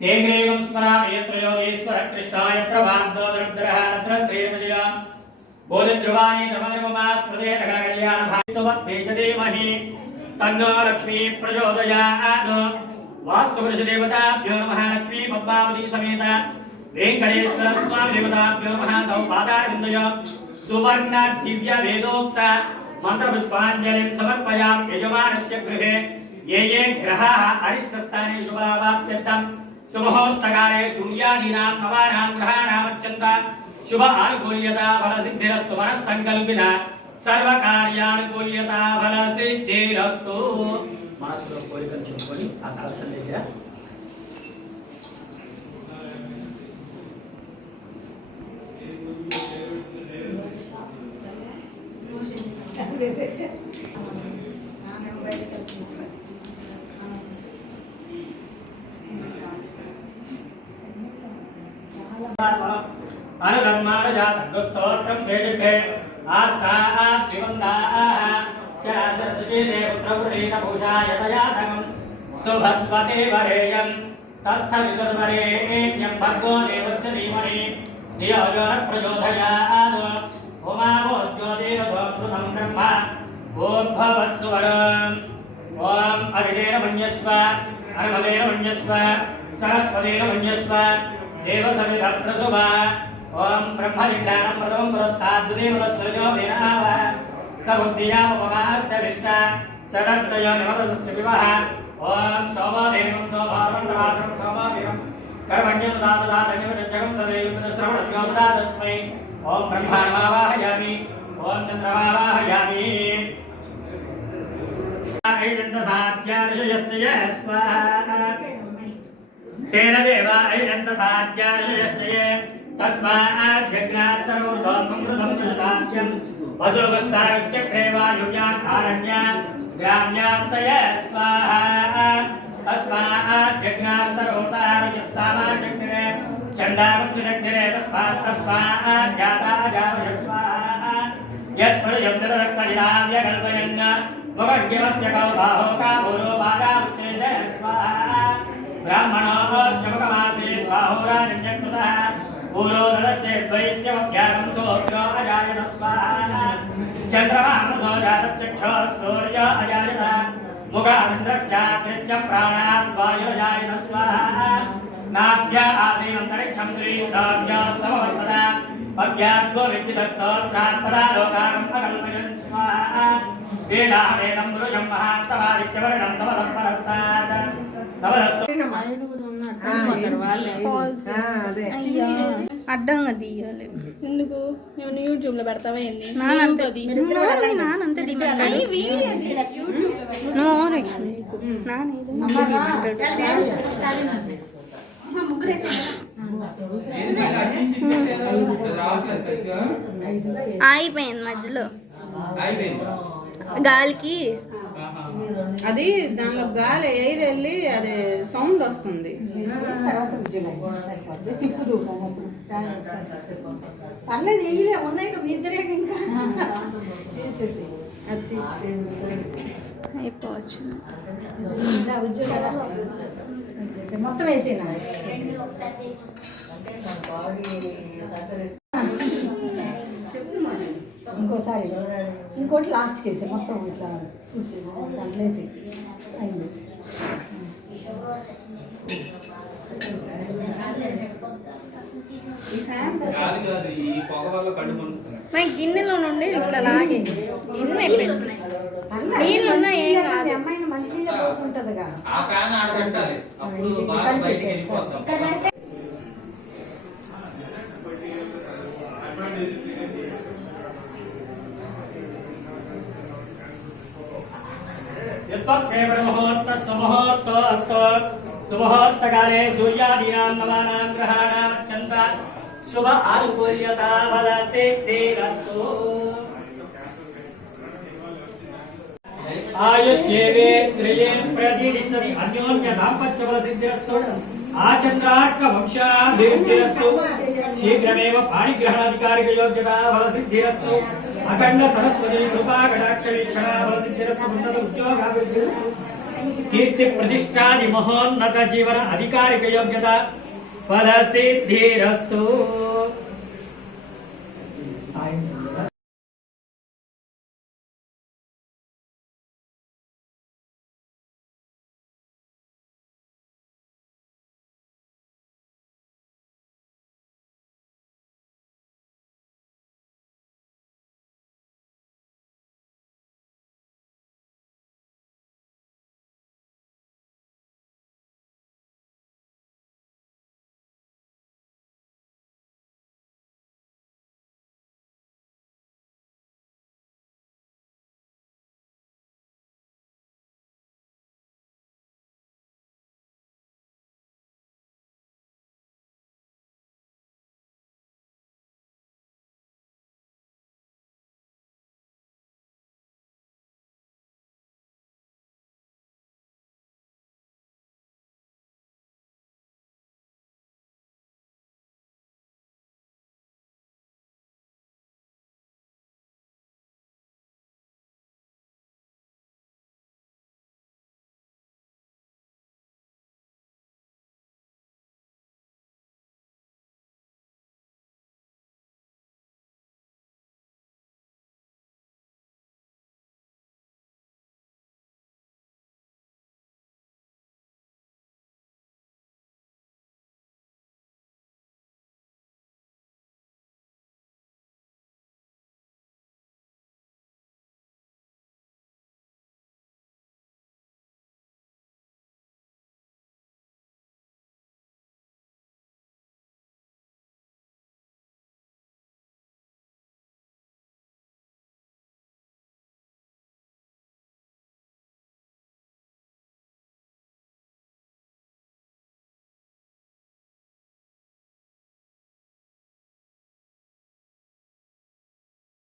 तेग्रेवं स्मरामि त्रयोदीश्वर कृष्णाय प्रभाद्रोदरः तत्र श्रीर्विजय बोधद्रुवाणि धर्मनिर्ममा स्मृते नगरकल्याण भावितवद्भेजदेमहि तन्नो लक्ष्मी प्रचोदयात् वास्तुपुरुषदेवताभ्यो नमः लक्ष्मी पद्मावती समेत वेंकटेश्वर स्वामी देवताभ्यो नमः तौ पादारविन्दय सुवर्ण दिव्य वेदोक्त मंत्रपुष्पाञ्जलिं समर्पयामि यजमानस्य गृहे ये ग्रहाः अरिष्टस्थाने शुभलाभाप्यर्थं शुभहोत्तकाले सूर्यादीनां नवानां ग्रहाणामत्यन्त शुभ अनुकूल्यता फलसिद्धिरस्तु मनस्सङ्कल्पिना सर्वकार्यानुकूल्यता फलसिद्धिरस्तु మనసులో కోరికలు చెప్పుకొని ఆ కలశం దగ్గర అనుగమ్మానజాతస్తోత్రం వేదికే ఆస్థాభివందాః చరసజీనే పుత్రవృణీత భూషాయతయాధగం శుభస్వతే వరేయం తత్సవితుర్వరేణ్యం భర్గో దేవస్య ధీమహి ధియో యో న ప్రచోదయాత్ ఓమావోజ్యోతిరథోమృతం బ్రహ్మ ఓద్భవత్సువరం ఓం అదితేన మన్యస్వ అనుమతేన మన్యస్వ సరస్వతేన మన్యస్వ దేవసవిధ ప్రసుభ ఓం బ్రహ్మవిజ్ఞానం ప్రథమం పురస్తాద్వితీయమతస్సృజో వినావ సబుద్ధియాపమాస్య విష్ట సదర్చయ నిమతస్య వివహ ఓం సోమదేవం సోమానందవాసం సోమాదేవం కర్మణ్యం దాతదాతనివజగం తదేవం శ్రవణజ్యోతిదాతస్మై ఓం బ్రహ్మాణమావాహయామి ఓం చంద్రమావాహయామి ఐదంతసాధ్యార్యస్య స్వాహా तेन देवा ऐरन्तसाध्यायस्य तस्मात् जग्नात् सर्वतो समृद्धं प्रजाप्यं वसुगस्तारचक्रेवायुज्ञान् आरण्यान् ग्राम्यास्तय स्वाहा तस्मात् जग्नात् सर्वतारजस्सामान्यग्निरे चण्डामुक्तिनग्निरे तस्मात् जाता जावय स्वाहा यत्परिजम्नरक्तनिदाव्य कल्पयन् मुखज्ञमस्य कौबाहो कामूलो बाधामुच्चेद स्वाहा ब्राह्मणोऽस्य मुखमासे बाहुराजन्यकृतः पूरोदरस्य द्वैस्य वक्यागं सोऽग्रो अजायत स्वाहा चन्द्रमानसो जातचक्षुः सूर्य अजायत मुखादिन्द्रश्चाग्निश्च प्राणात् वायुरजायत स्वाहा नाभ्य आसीनन्तरिक्षं त्रिष्टाभ्यः समवर्तत पद्याद्गो विद्युतस्तोत्रात् पदालोकारम् अकल्पयन् स्वाहा वेदावेदं मृजं महान्तवादित्यवर्णं तमदपरस्तात् అడ్డంగా తీయాలి ఎందుకు నేను యూట్యూబ్ లో పెడతావా ఏంది అయిపోయింది మధ్యలో గాలికి అది దానిలో గాలి ఎయిర్ వెళ్ళి అది సౌండ్ వస్తుంది. అయిపోవచ్చు మొత్తం వేసేనా ఇంకోసారి ఇంకోటి లాస్ట్కి వేసే మొత్తం ఇట్లా దాంట్లో వేసి అయింది. గిన్నెలో నుండి ఇట్లా లాగే గిన్నె నీళ్ళు ఉన్నా ఏం కాదు. అమ్మాయిని మంచిగా పోసి ఉంటుందిగా सुमुहूर्तकाले सूर्यादीनां नवानां ग्रहाणां अत्यन्त शुभ अनुकूल्यता फलसिद्धिरस्तु आयुष्येवेन्द्रिये प्रतिष्ठति अन्योन्य दाम्पत्य फलसिद्धिरस्तु आचन्द्रार्क वंशाभिवृद्धिरस्तु शीघ्रमेव पाणिग्रहणाधिकारिक योग्यता फलसिद्धिरस्तु अखंड सरस्वती कृपा कटाक्ष वीक्षणा फलसिद्धिरस्तु उन्नत उद्योगाभिवृद्धिरस्तु కీర్తి ప్రతిష్టాది మహోన్నత జీవన అధికారిక యోగ్యత ఫల సిద్ధిరస్తు.